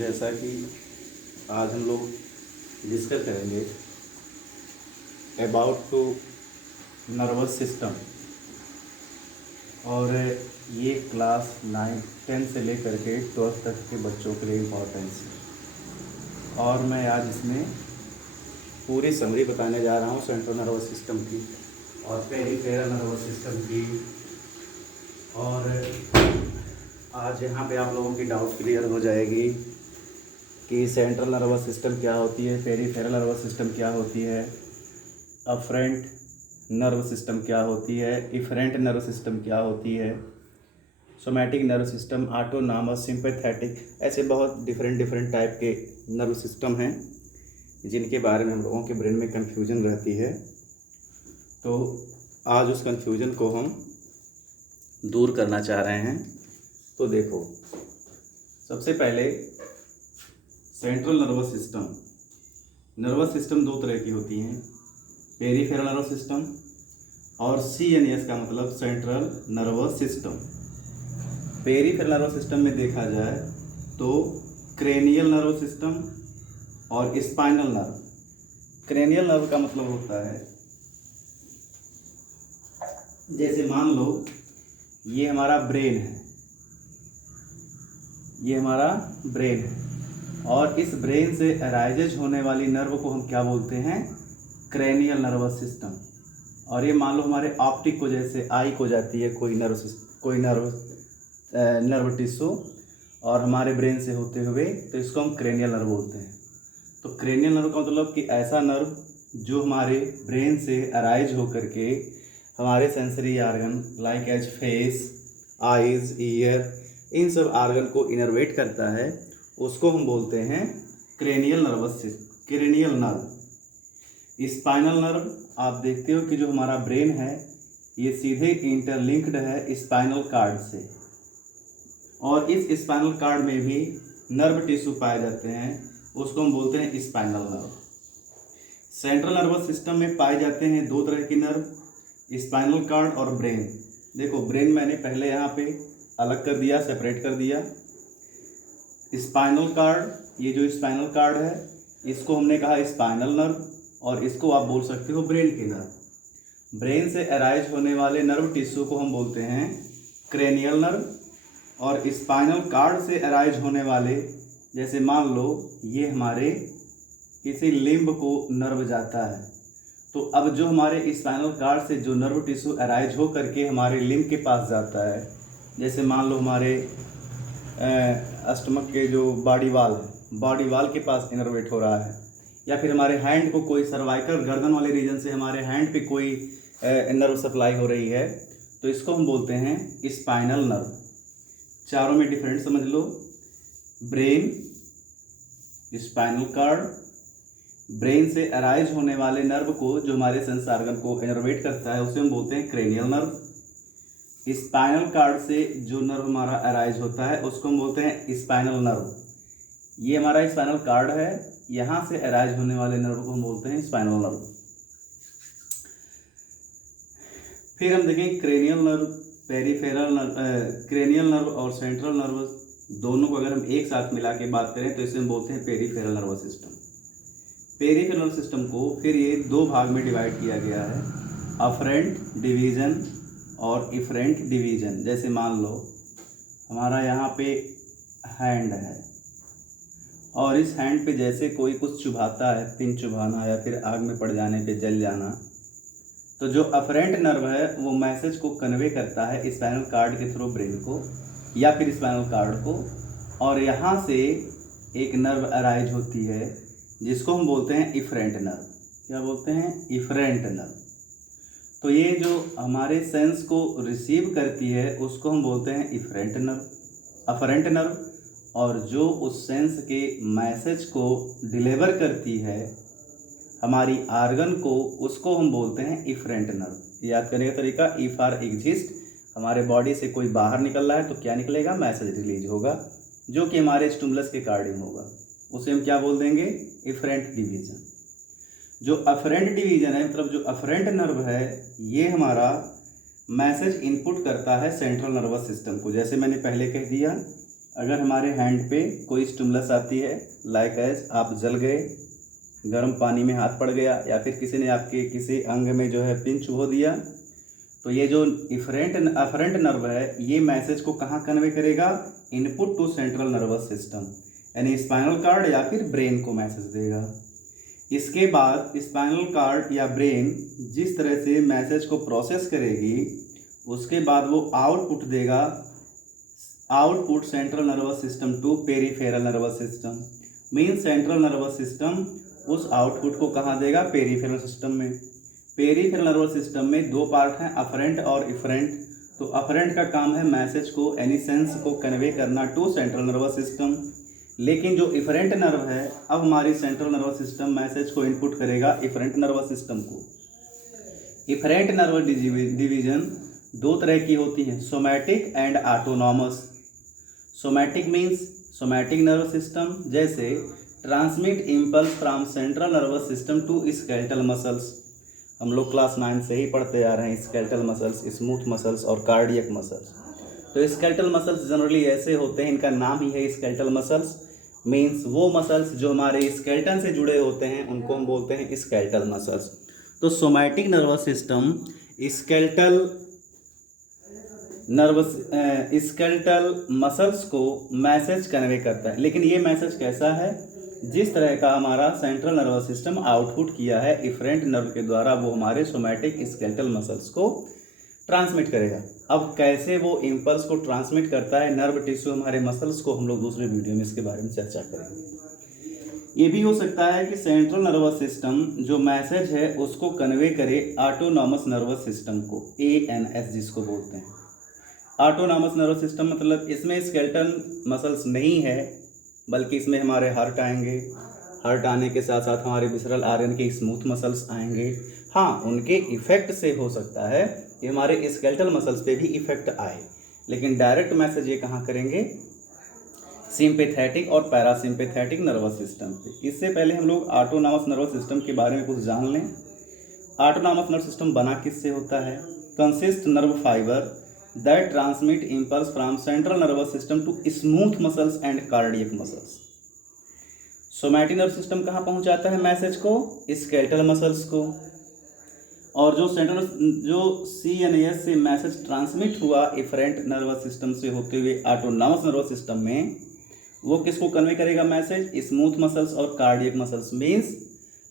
जैसा कि आज हम लोग डिस्कस करेंगे अबाउट टू नर्वस सिस्टम, और ये क्लास 9 10 से लेकर के 12 तक के बच्चों के लिए इम्पोर्टेंस है। और मैं आज इसमें पूरी समरी बताने जा रहा हूँ सेंट्रल नर्वस सिस्टम की और पेरिफेरल नर्वस सिस्टम की। और आज यहाँ पे आप लोगों की डाउट क्लियर हो जाएगी कि सेंट्रल नर्वस सिस्टम क्या होती है, पेरिफेरल नर्वस सिस्टम क्या होती है, अफरेंट नर्व सिस्टम क्या होती है, इफरेंट नर्व सिस्टम क्या होती है, somatic nerve system, autonomous, sympathetic, ऐसे बहुत डिफरेंट टाइप के नर्व सिस्टम हैं जिनके बारे में हम लोगों के ब्रेन में कन्फ्यूजन रहती है। तो आज उस कन्फ्यूजन को हम दूर करना चाह रहे हैं। तो देखो, सबसे पहले सेंट्रल नर्वस सिस्टम दो तरह की होती हैं, पेरिफेरल नर्वस सिस्टम और CNS का मतलब central nervous system. Peripheral nervous system में देखा जाए तो क्रेनियल नर्व सिस्टम और स्पाइनल नर्व। क्रेनियल नर्व का मतलब होता है, जैसे मान लो ये हमारा ब्रेन है, ये हमारा ब्रेन है और इस ब्रेन से अराइजेज होने वाली नर्व को हम क्या बोलते हैं, क्रेनियल नर्वस सिस्टम। और ये मान लो हमारे ऑप्टिक को, जैसे आई को जाती है कोई नर्व टिश्यू और हमारे ब्रेन से होते हुए, तो इसको हम क्रेनियल नर्व बोलते हैं। तो क्रेनियल नर्व का मतलब कि ऐसा नर्व जो हमारे ब्रेन से अराइज होकर के हमारे sensory organ like as face, eyes, ear, इन सब आर्गन को इनर्वेट करता है, उसको हम बोलते हैं क्रेनियल नर्व। स्पाइनल नर्व, आप देखते हो कि जो हमारा ब्रेन है ये सीधे इंटरलिंक्ड है स्पाइनल कार्ड से, और इस स्पाइनल कार्ड में भी नर्व टिश्यू पाए जाते हैं, उसको हम बोलते हैं spinal nerve. Central nervous system में पाए जाते हैं दो तरह की नर्व, स्पाइनल कार्ड और ब्रेन। देखो, ब्रेन मैंने पहले यहाँ पे अलग कर दिया, सेपरेट कर दिया। स्पाइनल कार्ड, ये जो स्पाइनल कार्ड है इसको हमने कहा स्पाइनल नर्व, और इसको आप बोल सकते हो ब्रेन के नर्व। ब्रेन से अराइज होने वाले नर्व टिश्यू को हम बोलते हैं क्रेनियल नर्व, और स्पाइनल कार्ड से अराइज होने वाले, जैसे मान लो ये हमारे किसी लिम्ब को नर्व जाता है, तो अब जो हमारे स्पाइनल कार्ड से जो नर्व टिश्यू अराइज हो करके हमारे लिम्ब के पास जाता है, जैसे मान लो हमारे स्टमक के जो बॉडी वाल के पास इनर्वेट हो रहा है, या फिर हमारे हैंड को कोई सर्वाइकल गर्दन वाले रीजन से हमारे हैंड पे कोई नर्व सप्लाई हो रही है, तो इसको हम बोलते हैं स्पाइनल नर्व। चारों में डिफरेंट समझ लो, ब्रेन, स्पाइनल कार्ड, ब्रेन से अराइज होने वाले नर्व को जो हमारे सेंस ऑर्गन को इनर्वेट करता है उसे हम बोलते हैं क्रेनियल नर्व। स्पाइनल कार्ड से जो नर्व हमारा अराइज होता है उसको हम बोलते हैं स्पाइनल नर्व। ये हमारा स्पाइनल कार्ड है, यहाँ से अराइज होने वाले नर्व को हम बोलते हैं स्पाइनल नर्व। फिर हम देखें cranial nerve, peripheral nerve, cranial nerve और सेंट्रल नर्व दोनों को अगर हम एक साथ मिला के बात करें तो इसे हम बोलते हैं peripheral nervous system. Peripheral nervous system को फिर ये दो भाग में डिवाइड किया गया है, अफरेंट डिवीज़न और इफरेंट डिवीज़न। जैसे मान लो हमारा यहाँ पे हैंड है और इस हैंड पे जैसे कोई कुछ चुभाता है, पिन चुभाना या फिर आग में पड़ जाने पे जल जाना, तो जो अफरेंट नर्व है वो मैसेज को कन्वे करता है स्पाइनल कार्ड के थ्रू ब्रेन को या फिर स्पाइनल कार्ड को, और यहाँ से एक नर्व अराइज होती है जिसको हम बोलते हैं इफरेंट नर्व। क्या बोलते हैं? Efferent nerve. तो ये जो हमारे सेंस को रिसीव करती है उसको हम बोलते हैं इफरेंट नर्व, अफरेंट नर्व, और जो उस सेंस के मैसेज को डिलीवर करती है हमारी आर्गन को, उसको हम बोलते हैं इफरेंट नर्व। याद करने का तरीका, इफ आर एग्जिस्ट, हमारे बॉडी से कोई बाहर निकल रहा है तो क्या निकलेगा? मैसेज रिलीज होगा जो कि हमारे स्टिमुलस के अकॉर्डिंग होगा, उसे हम क्या बोल देंगे? Efferent division. जो अफरेंट डिवीजन है, मतलब जो अफरेंट नर्व है, ये हमारा मैसेज इनपुट करता है सेंट्रल नर्वस सिस्टम को। जैसे मैंने पहले कह दिया, अगर हमारे हैंड पे कोई स्टिमुलस आती है, लाइक एज आप जल गए, गर्म पानी में हाथ पड़ गया, या फिर किसी ने आपके किसी अंग में जो है पिंच हो दिया, तो ये जो अफरेंट नर्व है ये मैसेज को कहाँ कन्वे करेगा? Input to central nervous system, यानी स्पाइनल कार्ड या फिर ब्रेन को मैसेज देगा। इसके बाद स्पाइनल कार्ड या ब्रेन जिस तरह से मैसेज को प्रोसेस करेगी, उसके बाद वो आउटपुट देगा, output central nervous system to peripheral nervous system. Mean central nervous system उस आउटपुट को कहाँ देगा? पेरीफेरल सिस्टम में। पेरीफेरल नर्वस सिस्टम में दो पार्ट हैं, अफरेंट और इफरेंट। तो अफरेंट का काम है मैसेज को, एनी सेंस को कन्वे करना टू सेंट्रल नर्वस सिस्टम, लेकिन जो इफरेंट नर्व है, अब हमारी सेंट्रल नर्वस सिस्टम मैसेज को इनपुट करेगा इफरेंट नर्वस सिस्टम को। इफरेंट नर्व डिवीजन दो तरह की होती हैं, somatic and autonomous. Somatic means somatic nerve system, जैसे transmit impulse from central nervous system to skeletal muscles. हम लोग क्लास 9 से ही पढ़ते आ रहे हैं स्केलेटल मसल्स, स्मूथ मसल्स और कार्डियक मसल्स। तो स्केलेटल मसल्स जनरली ऐसे होते हैं, इनका नाम ही है स्केलेटल मसल्स। मीन्स वो मसल्स जो हमारे स्केलेटन से जुड़े होते हैं उनको हम बोलते हैं स्केलेटल मसल्स। तो somatic nervous system skeletal muscles को मैसेज कन्वे करता है, लेकिन ये मैसेज कैसा है? जिस तरह का हमारा सेंट्रल नर्वस सिस्टम आउटपुट किया है इफरेंट नर्व के द्वारा, वो हमारे सोमैटिक स्केलेटल मसल्स को ट्रांसमिट करेगा। अब कैसे वो इम्पल्स को ट्रांसमिट करता है नर्व टिश्यू हमारे मसल्स को, हम लोग दूसरे वीडियो में इसके बारे में चर्चा करेंगे। ये भी हो सकता है कि सेंट्रल नर्वस सिस्टम जो मैसेज है उसको कन्वे करे ऑटोनॉमस नर्वस सिस्टम को, ANS जिसको बोलते हैं। ऑटोनॉमस नर्वस सिस्टम मतलब इसमें स्केलेटल मसल्स नहीं है, बल्कि इसमें हमारे हार्ट आएंगे, हार्ट आने के साथ साथ हमारे विसरल आर्गन के स्मूथ मसल्स आएंगे। हाँ, उनके इफेक्ट से हो सकता है कि हमारे स्केलेटल मसल्स पे भी इफेक्ट आए, लेकिन डायरेक्ट मैसेज ये कहाँ करेंगे? सिंपैथेटिक और पैरासिम्पैथेटिक नर्वस सिस्टम पे। इससे पहले हम लोग ऑटोनॉमस नर्वस सिस्टम के बारे में कुछ जान लें। ऑटोनॉमस नर्वस सिस्टम बना किससे होता है? Consist nerve fibre that transmit impulse from central nervous system to smooth muscles and cardiac muscles। Somatic nerve system कहाँ पहुँचाता है मैसेज को? स्केलेटल मसल्स को। और जो CNS से मैसेज ट्रांसमिट हुआ इफरेंट नर्वस सिस्टम से होते हुए ऑटोनॉमस नर्वस सिस्टम में, वो किसको कन्वे करेगा मैसेज? स्मूथ मसल्स और कार्डियक मसल्स। मीन्स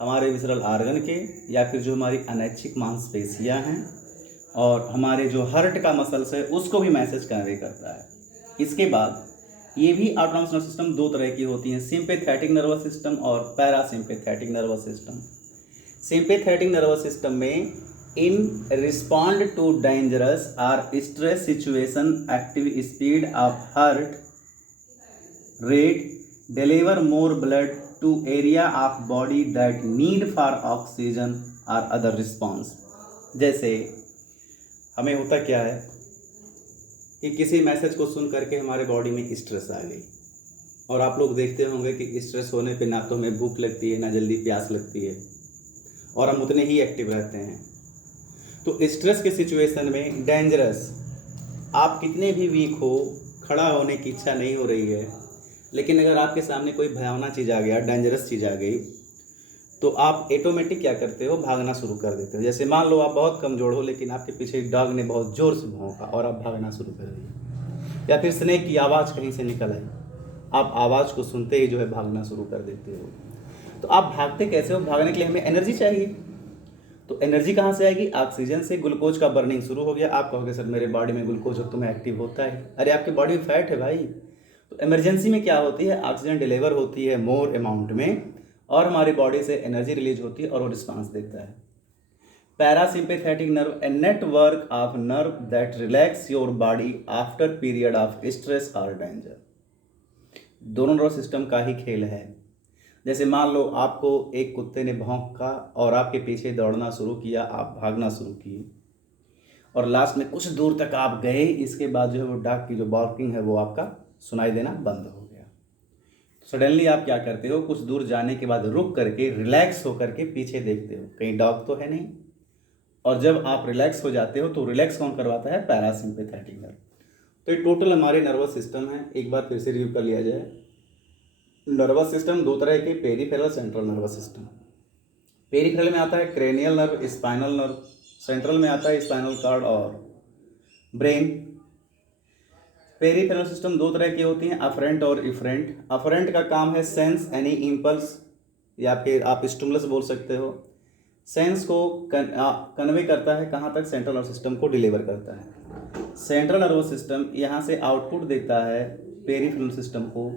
हमारे विसरल आर्गन के, या फिर जो हमारी अनैच्छिक मांसपेशियाँ हैं, और हमारे जो हार्ट का मसल्स है उसको भी मैसेज कन्वे करता है। इसके बाद ये भी ऑटोनॉमस नर्वस सिस्टम दो तरह की होती हैं, सिंपैथेटिक नर्वस सिस्टम और parasympathetic nervous system. Sympathetic nervous system में इन रिस्पॉन्ड टू डेंजरस और stress situation active speed of heart rate deliver more blood to area of body that need for oxygen और other response. जैसे हमें होता क्या है कि किसी मैसेज को सुन करके हमारे बॉडी में स्ट्रेस आ गई, और आप लोग देखते होंगे कि स्ट्रेस होने पे ना तो हमें भूख लगती है, ना जल्दी प्यास लगती है, और हम उतने ही एक्टिव रहते हैं। तो स्ट्रेस के सिचुएशन में डेंजरस, आप कितने भी वीक हो, खड़ा होने की इच्छा नहीं हो रही है, लेकिन अगर आपके सामने कोई भयावना चीज़ आ गया, डेंजरस चीज़ आ गई, तो आप ऑटोमेटिक क्या करते हो? भागना शुरू कर देते हो। जैसे मान लो आप बहुत कमजोर हो, लेकिन आपके पीछे एक डॉग ने बहुत ज़ोर से भौंका और आप भागना शुरू कर दिए, या फिर स्नेक की आवाज़ कहीं से निकल आई, आप आवाज़ को सुनते ही जो है भागना शुरू कर देते हो। तो आप भागते कैसे हो? भागने के लिए हमें एनर्जी चाहिए। तो एनर्जी कहाँ से आएगी? ऑक्सीजन से। ग्लूकोज का बर्निंग शुरू हो गया। आप कहोगे सर मेरे बॉडी में ग्लूकोज हो तो मैं एक्टिव होता है। अरे आपके बॉडी में फैट है भाई। तो इमरजेंसी में क्या होती है? ऑक्सीजन डिलीवर होती है मोर अमाउंट में, और हमारी बॉडी से एनर्जी रिलीज होती है और वो रिस्पांस देता है। Parasympathetic nerve, a network of nerve that relax your body after period of stress और डेंजर। दोनों नर्व सिस्टम का ही खेल है। जैसे मान लो आपको एक कुत्ते ने भौंका और आपके पीछे दौड़ना शुरू किया, आप भागना शुरू किए, और लास्ट में कुछ दूर तक आप गए, इसके बाद जो है वो डॉग की जो बार्किंग है वो आपका सुनाई देना बंद हो गया। सडनली आप क्या करते हो? कुछ दूर जाने के बाद रुक करके रिलैक्स होकर के पीछे देखते हो, कहीं डॉग तो है नहीं। और जब आप रिलैक्स हो जाते हो तो रिलैक्स कौन करवाता है? Parasympathetic nerve. तो ये टोटल हमारे नर्वस सिस्टम है। एक बार फिर से रिव्यू कर लिया जाए। नर्वस सिस्टम दो तरह के, peripheral, central nervous system. Peripheral में आता है cranial nerve, spinal nerve. Central में आता है स्पाइनल कार्ड और ब्रेन। पेरिफेरल सिस्टम दो तरह की होती हैं, अफरेंट और इफरेंट। अफरेंट का काम है सेंस एनी इम्पल्स, या फिर आप स्टिमुलस बोल सकते हो। सेंस को कन्वे करता है कहाँ तक, सेंट्रल नर्वस सिस्टम को डिलीवर करता है। सेंट्रल नर्वस सिस्टम यहाँ से आउटपुट देता है पेरिफेरल सिस्टम को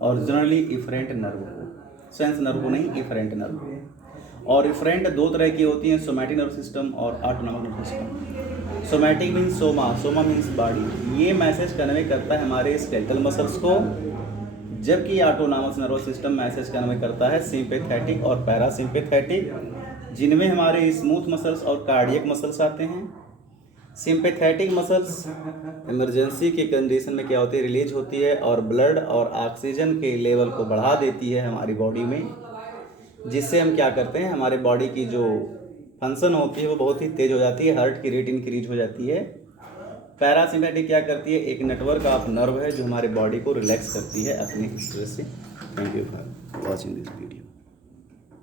और जनरली इफरेंट नर्व को, सेंस नर्व को नहीं, इफरेंट नर्व को। और इफरेंट दो तरह की होती हैं, सोमैटिक नर्व सिस्टम और autonomic nerve system. Somatic means Soma, Soma means body. ये मैसेज कन्वे करता है हमारे स्केलेटल मसल्स को, जबकि autonomous nervous system message convey करता है सिंपैथेटिक और पैरासिम्पैथेटिक, जिनमें हमारे स्मूथ मसल्स और कार्डियक मसल्स आते हैं। सिंपैथेटिक मसल्स इमरजेंसी की कंडीशन में क्या होती है, रिलीज होती है और ब्लड और ऑक्सीजन के लेवल को बढ़ा देती है हमारी बॉडी में, जिससे हम क्या करते हैं, हमारे बॉडी की जो फंक्शन होती है वो बहुत ही तेज़ हो जाती है, हार्ट की रेट इंक्रीज हो जाती है। पैरासिम्पैथेटिक क्या करती है, एक नेटवर्क ऑफ नर्व है जो हमारे बॉडी को रिलैक्स करती है अपने स्ट्रेस से। Thank you for watching this video.